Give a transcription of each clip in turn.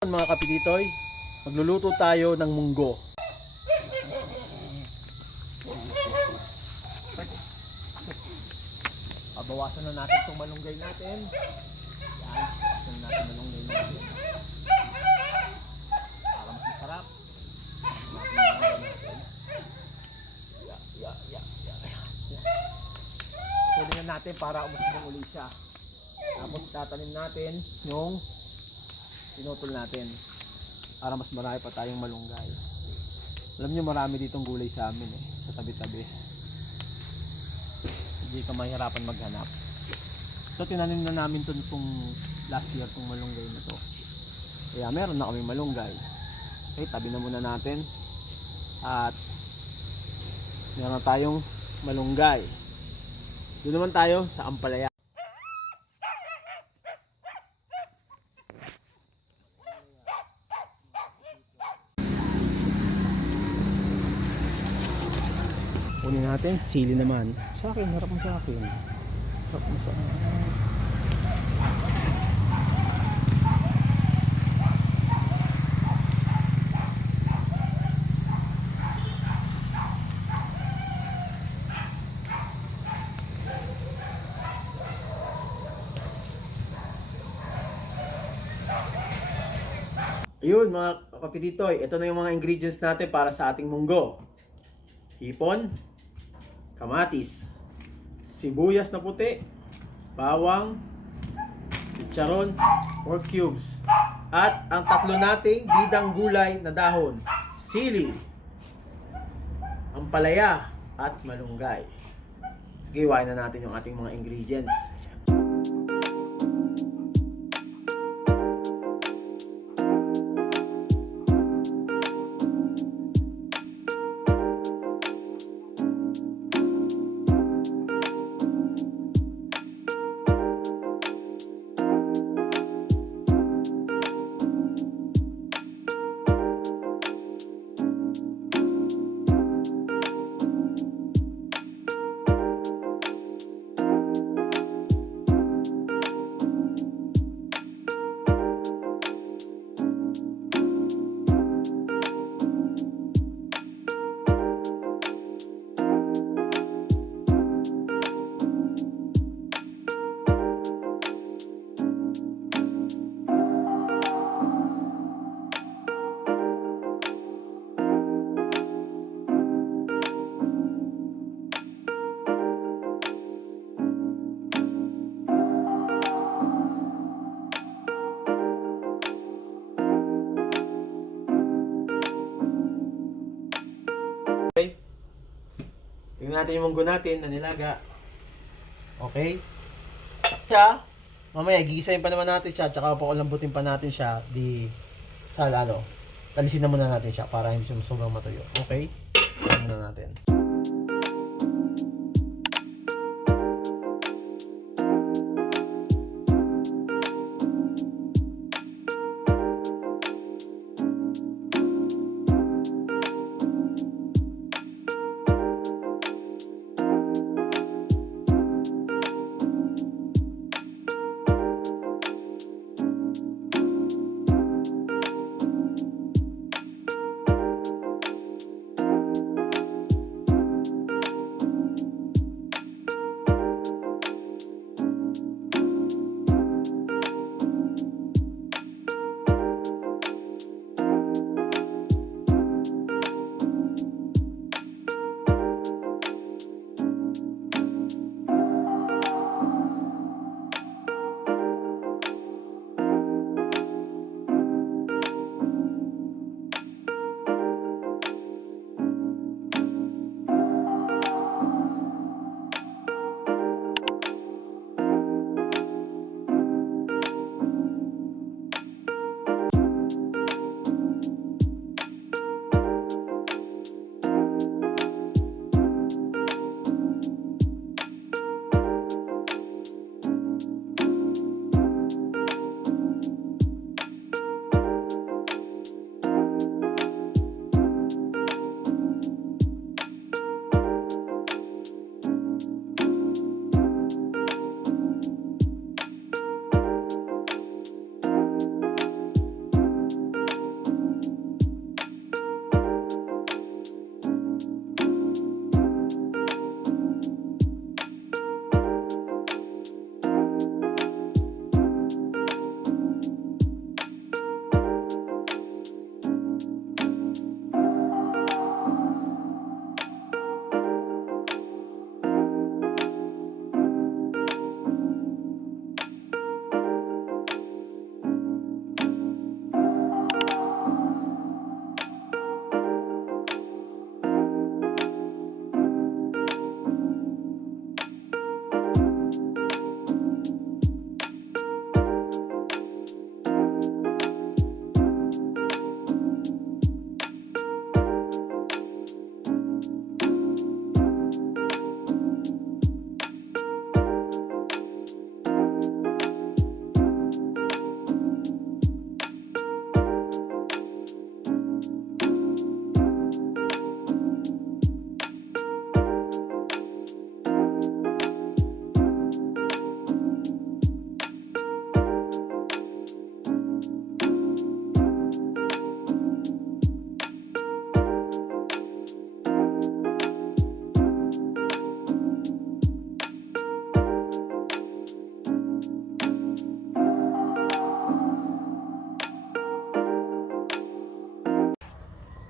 Mga kapititoy, magluluto tayo ng munggo. Pabawasan na natin itong malunggay natin. Yan, bawasan na natin malunggay natin. Para mas masarap. Na natin para umusbong uli siya. Tapos tatanim natin yung pinutol natin para mas marami pa tayong malunggay. Alam nyo marami ditong gulay sa amin eh, sa tabi-tabi. Hindi ka mahirapan maghanap. So tinanim na namin to itong last year itong malunggay na to. Kaya meron na kami malunggay. Okay, tabi na muna natin. At meron na tayong malunggay. Doon naman tayo sa Ampalaya. Kunin natin, sili naman. Sa akin, harap mo sa akin. Harap mo sa akin. Ayun mga kapititoy, ito na yung mga ingredients natin para sa ating munggo. Hipon, kamatis, sibuyas na puti, bawang, chicharon, pork cubes, at ang tatlo nating bidang gulay na dahon, sili, ampalaya, at malunggay. Sige, na natin yung ating mga ingredients. Tingnan natin yung munggo natin na nilaga. Okay? Siya, mamaya gigisayin pa naman natin siya, tsaka pakulambutin pa natin siya, di, sa ano, talisin na muna natin siya para hindi siya sobrang matuyo. Okay? Tingnan muna natin.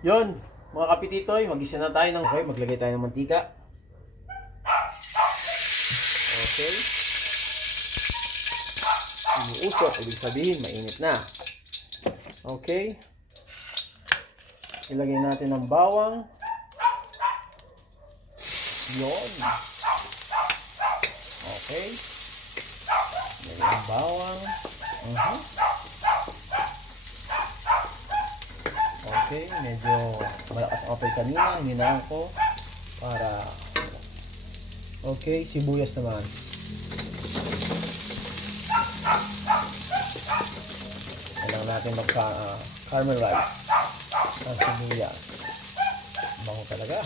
Yun, mga kapititoy, mag-isa na tayo ng... Okay, maglagay tayo ng mantika. Okay. Umuusok, ibig sabihin, mainit na. Okay. Ilagay natin ng bawang. Yun. Okay. Ilagay ng bawang. Mhm. Okay, medyo malakas ang apoy kanina. Hinaan ko para Okay, sibuyas naman. Kailangan natin magka uh, caramelize ang sibuyas. Bango talaga.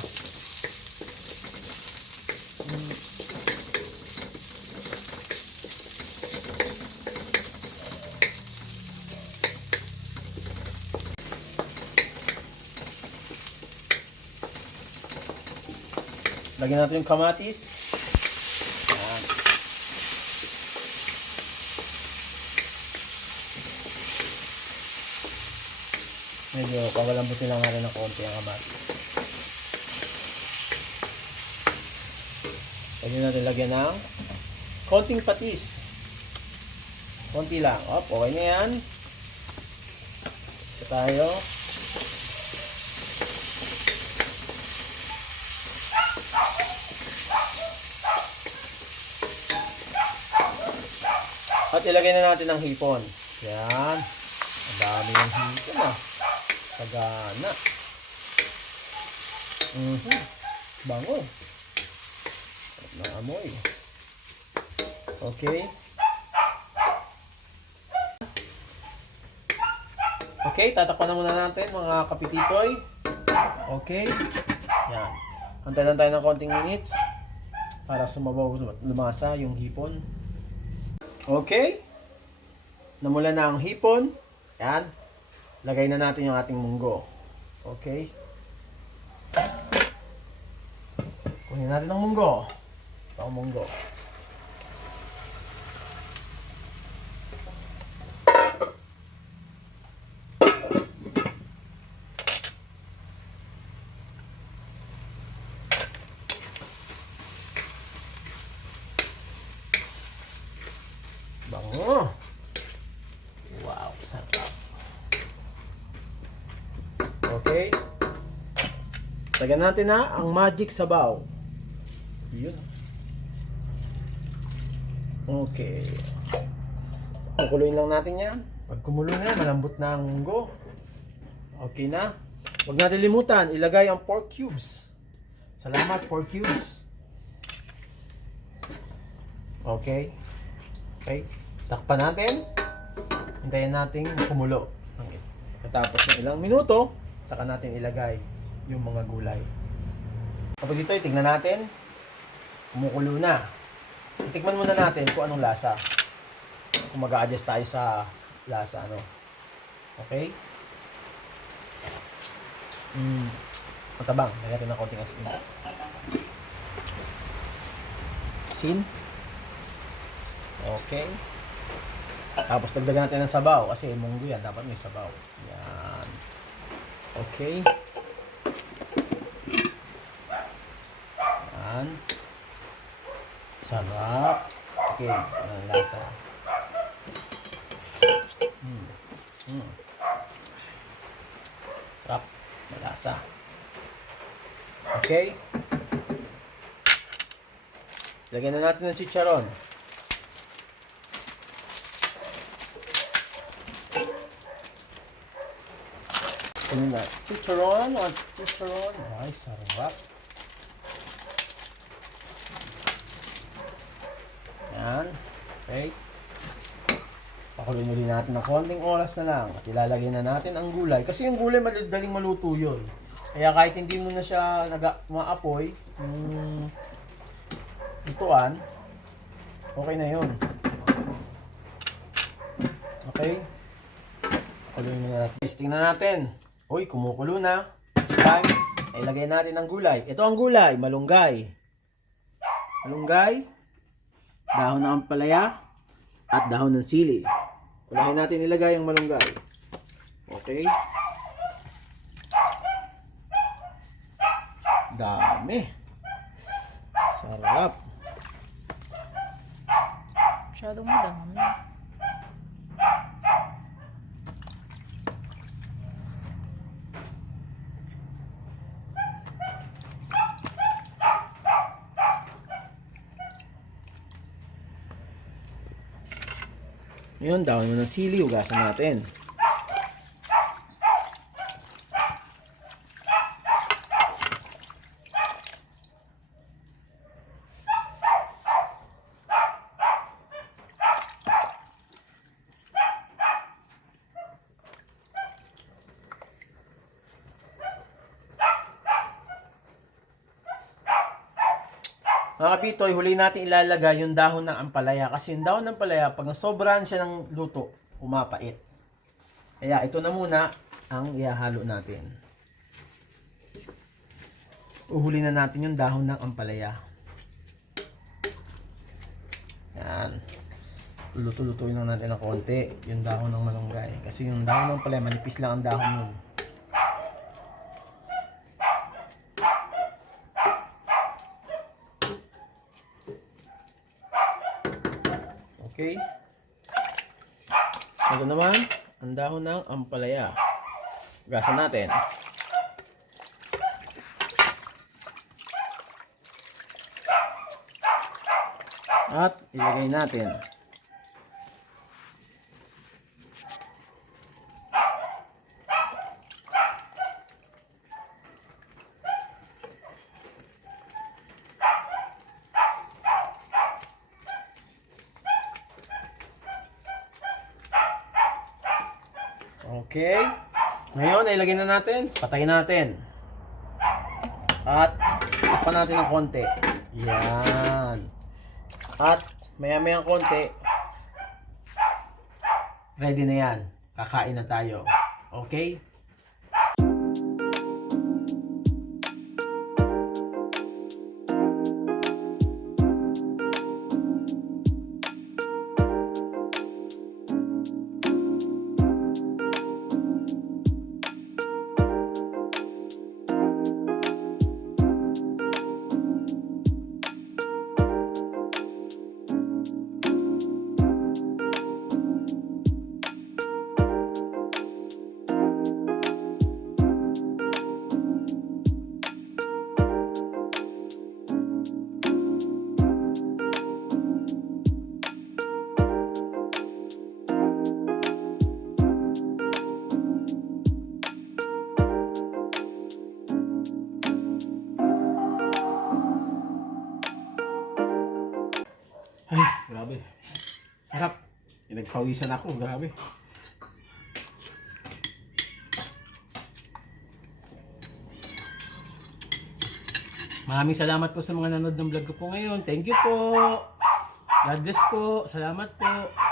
Lagyan natin yung kamatis. Yan. Medyo pawalambutin lang natin ng konti ang kamatis. Pwede natin lagyan ng konting patis. Konti lang. Op, okay na yan. Isa tayo. At ilagay na natin ang hipon. Yan. Ang dami ng hipon ah. Sagana. Mhm. Bango. Sarap ng amoy. Okay. Okay, tatakpan na muna natin mga kapititoy. Okay. Yan. Antay lang tayo ng konting minutes para sumabaw lumasa yung hipon. Okay. Namula na ang hipon. Yan. Lagay na natin yung ating munggo. Okay. Kunin natin ang munggo. Ito ang munggo. Bango. Wow, sarap. Okay. Lagyan natin na ang magic sabaw. Yun. Okay. Kukuluin lang natin yan. Pag kumulo na malambot na ang munggo. Okay na. Huwag natin limutan, ilagay ang pork cubes. Salamat, pork cubes. Okay. Okay. Takpan natin. Hintayin natin kumulo. Okay. Matapos ng ilang minuto, saka natin ilagay yung mga gulay. Kapag ito, tingnan natin. Kumukulo na. Tikman muna natin kung anong lasa. Kung mag adjust tayo sa lasa, ano. Okay? Mm. Matabang. Lagyan ng konting asin. Asin. Okay. Tapos dagdagan natin ng sabaw kasi munggo yan, dapat may sabaw. Yan. Okay. Yan. Sarap. Okay, ang lasa. Mm. Mm. Sarap. Malasa. Okay. Lagyan na natin ng chicharon. Ano na? Chicharon chicharon? Ay, sarap. Yan. Okay. Pakuloyin ulit natin ng konting oras na lang. At ilalagay na natin ang gulay. Kasi yung gulay madaling maluto yun. Kaya kahit hindi mo na siya naga, maapoy, yung lutuan, okay na yun. Okay? Pakuloyin muna natin. Testing na natin. Uy, kumukulo na. This time, ilagay natin ang gulay. Ito ang gulay, malunggay. Malunggay, dahon ng ampalaya, at dahon ng sili. Unahin natin ilagay ang malunggay. Okay. Dami. Sarap. Masyadong madami. Ngayon, dahon mo ng sili, ugasan natin. Mga kapitoy, huli natin ilalagay yung dahon ng ampalaya. Kasi yung dahon ng ampalaya, pag nasobrahan siya ng luto, umapait. Kaya ito na muna ang ihahalo natin. Uhuli na natin yung dahon ng ampalaya. Yan. Luto-lutuin lang natin ng konti yung dahon ng malunggay. Kasi yung dahon ng ampalaya, manipis lang ang dahon nun. Okay. Ito naman, ang dahon ng ampalaya. Gasan natin. At ilagay natin. Okay. Ngayon, ilagay na natin. Patayin natin. At, takpan natin ng konti. Yan. At, maya maya konti. Ready na yan. Kakain na tayo. Okay? Grabe. Sarap. Nagpawisan ako. Grabe. Maraming salamat po sa mga nanood ng vlog ko po ngayon. Thank you po. God bless po. Salamat po.